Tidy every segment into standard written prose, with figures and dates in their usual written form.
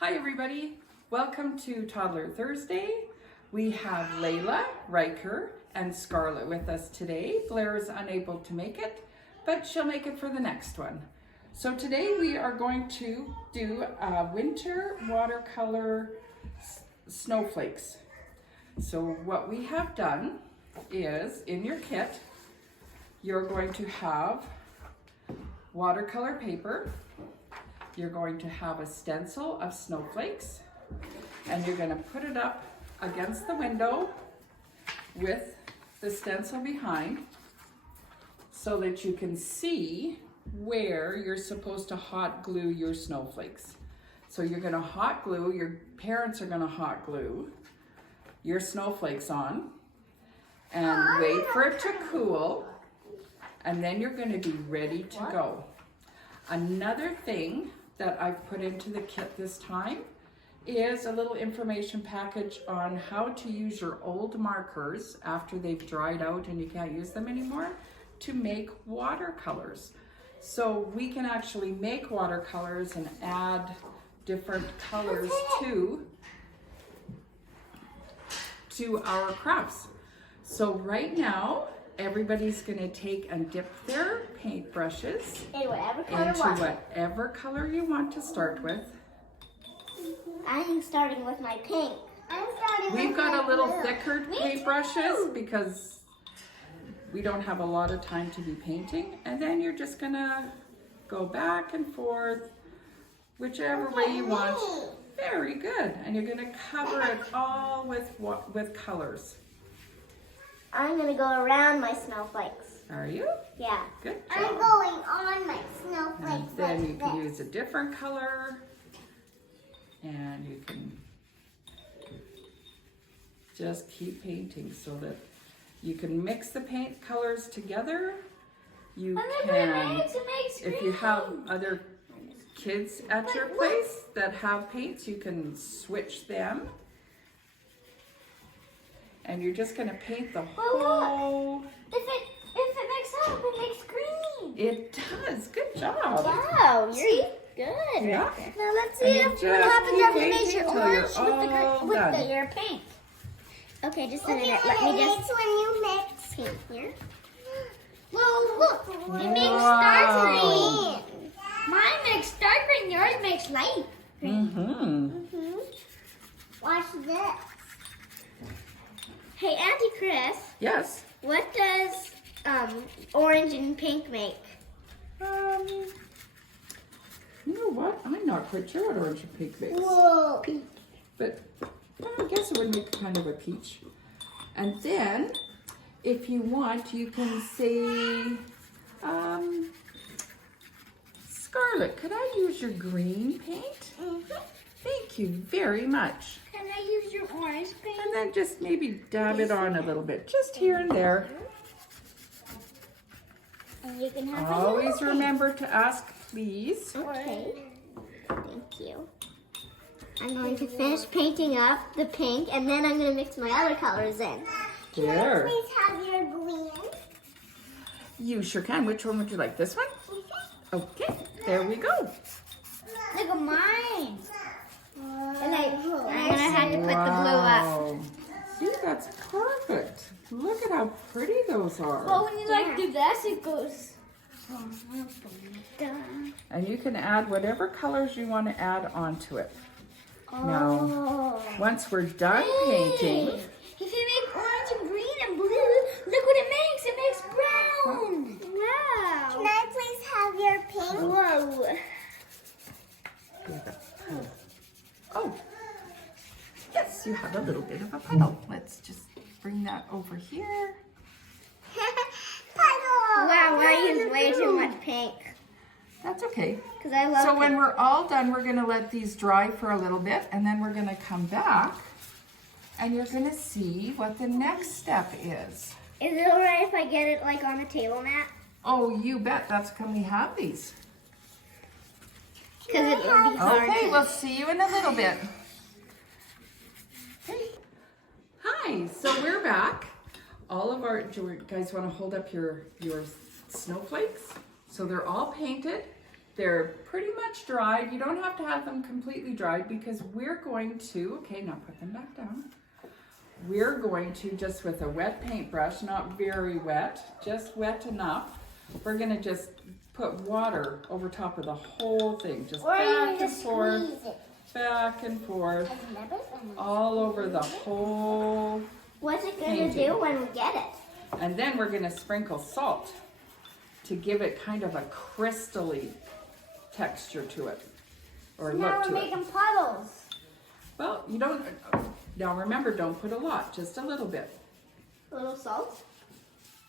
Hi everybody, welcome to Toddler Thursday. We have Layla, Riker, and Scarlett with us today. Blair is unable to make it, but she'll make it for the next one. So today we are going to do winter watercolor snowflakes. So what we have done is, in your kit, you're going to have watercolor paper. You're going to have a stencil of snowflakes, and you're going to put it up against the window with the stencil behind so that you can see where you're supposed to hot glue your snowflakes. So you're going to hot glue, your parents are going to hot glue your snowflakes on and wait for it to cool, and then you're going to be ready to go. Another thing that I've put into the kit this time is a little information package on how to use your old markers after they've dried out and you can't use them anymore to make watercolors. So we can actually make watercolors and add different colors to our crafts. So right now, everybody's going to take and dip their paintbrushes into whatever color you want to start with. I'm starting with my pink. We've got a little thicker paintbrushes because we don't have a lot of time to be painting. And then you're just going to go back and forth, whichever way you want. Very good. And you're going to cover it all with colors. I'm going to go around my snowflakes. Are you? Yeah. Good job. I'm going on my snowflakes. And then you can use a different color. And you can just keep painting so that you can mix the paint colors together. You can, if you have other kids at your place that have paints, you can switch them. And you're just going to paint the whole... If it makes up, it makes green. It does. Good job. Wow, you're good. Yeah. Now let's see what happens after you make your orange with your pink. Okay, just a minute. Let me just... when you mix pink here. Whoa, look. It makes dark green. Mine makes dark green. Yours makes light green. Watch this. Hey, Auntie Chris. Yes. What does orange and pink make? You know what? I'm not quite sure what orange and pink makes. Whoa. But I guess it would make kind of a peach. And then, if you want, you can say, Scarlett, could I use your green paint? Thank you very much. Can I use your orange paint? And then just maybe dab it on a little bit, just here and there. And you can have Always remember to ask, please. Okay. Thank you. I'm going to finish painting up the pink, and then I'm going to mix my other colors in. There. Can I please have your green? You sure can. Which one would you like? This one? Okay, there we go. Look at mine. And I'm going to have to put the blue up. See, that's perfect. Look at how pretty those are. Well, when you do this, it goes. And you can add whatever colors you want to add onto it. Now, once we're done painting. If you make orange and green and blue, look what it makes. It makes brown. Wow. Can I please have your pink? Whoa. Oh, yes, you have a little bit of a puddle. Let's just bring that over here. Puddle. Wow, I used way too much pink. That's okay. Because I love So when we're all done, we're going to let these dry for a little bit, and then we're going to come back, and you're going to see what the next step is. Is it all right if I get it like on a table mat? Oh, you bet. That's when we have these. Because it will be hard. Okay, we'll see you in a little bit. Okay. Hi, so we're back. All of our, do you guys want to hold up your snowflakes? So they're all painted. They're pretty much dried. You don't have to have them completely dried because we're going to, okay, now put them back down. We're going to, just with a wet paintbrush, not very wet, just wet enough, we're going to just put water over top of the whole thing. Just back and forth, back and forth, all over the whole What's it going to do when we get it? And then we're going to sprinkle salt to give it kind of a crystally texture to it, or look now to we're it. making puddles. Well, you don't, now remember, don't put a lot, just a little bit. A little salt?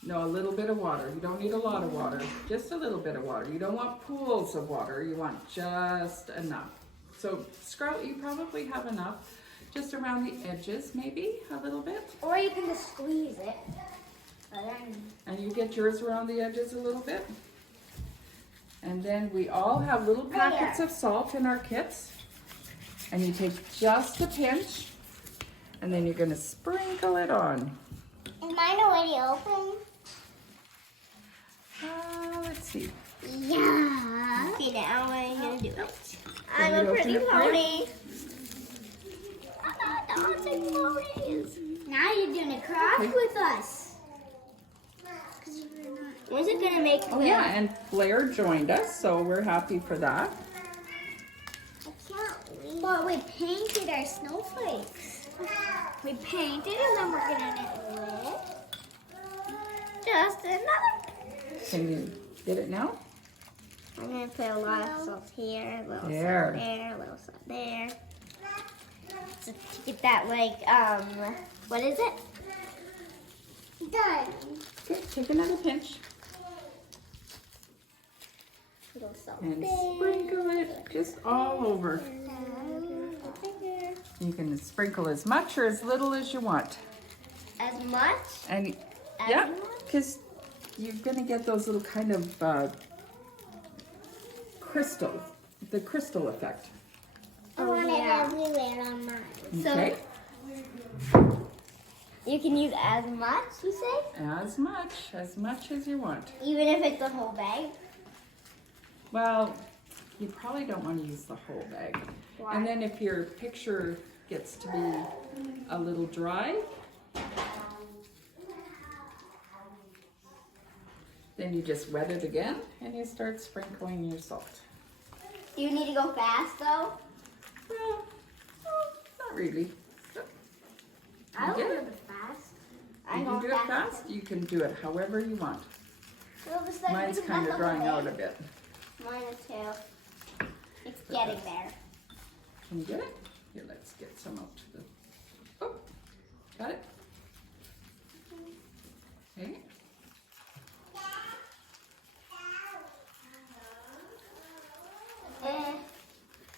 No, a little bit of water. You don't need a lot of water, just a little bit of water. You don't want pools of water, you want just enough. So, Scarlett, you probably have enough, just around the edges, maybe, a little bit. Or you can just squeeze it. And you get yours around the edges a little bit. And then we all have little packets of salt in our kits. And you take just a pinch, and then you're going to sprinkle it on. Is mine already open? Let's see. Yeah. See, now I'm going to do it. I'm you a pretty open it pony. Dancing ponies. Now you're doing a craft with us. When's it going to make Oh yeah, and Blair joined us, so we're happy for that. But we painted our snowflakes. We painted and then we're going to knit just another. Can you get it now? I'm going to put a lot of salt here, a little There. salt there, a little salt there. So to get that like, what is it? Done. Okay, take another pinch. Little salt And there. sprinkle it just all over. You can sprinkle as much or as little as you want. As much? And yeah, because you're going to get those little kind of crystal, the crystal effect. I want it everywhere on mine. Okay. So you can use as much, you say? As much as you want. Even if it's the whole bag? Well, you probably don't want to use the whole bag. Why? And then if your picture gets to be a little dry, then you just wet it again and you start sprinkling your salt. Do you need to go fast though? Well, not really. I don't get do it? it fast. You can do it fast, you can do it however you want. Well, Mine's kind of drying out a bit. Mine is too. It's getting there. Can you get it? Here, let's get some out to the... Oh, got it? Okay.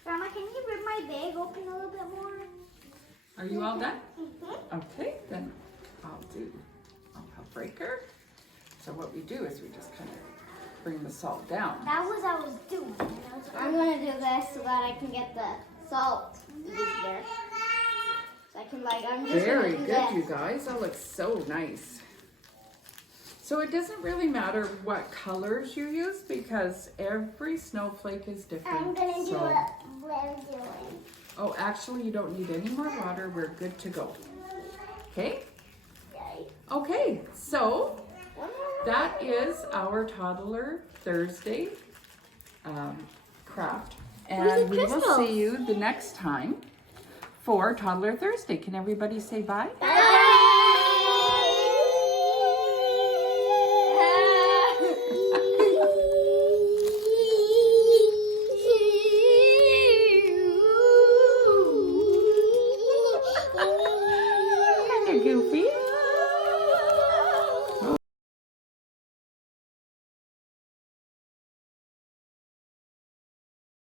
Grandma, can you rip my bag open a little bit more? Are you all done? Mm-hmm. Okay, then I'll break her. So what we do is we just kind of bring the salt down. That was I was doing. I'm gonna do this so that I can get the salt easier. So I can I'm just Very gonna do good, this. you guys. That looks so nice. So it doesn't really matter what colors you use because every snowflake is different. I'm gonna do so... what Blair's doing. Oh, actually, you don't need any more water. We're good to go. Okay? Yay. Okay, so that is our Toddler Thursday craft. And we will see you the next time for Toddler Thursday. Can everybody say bye? Bye.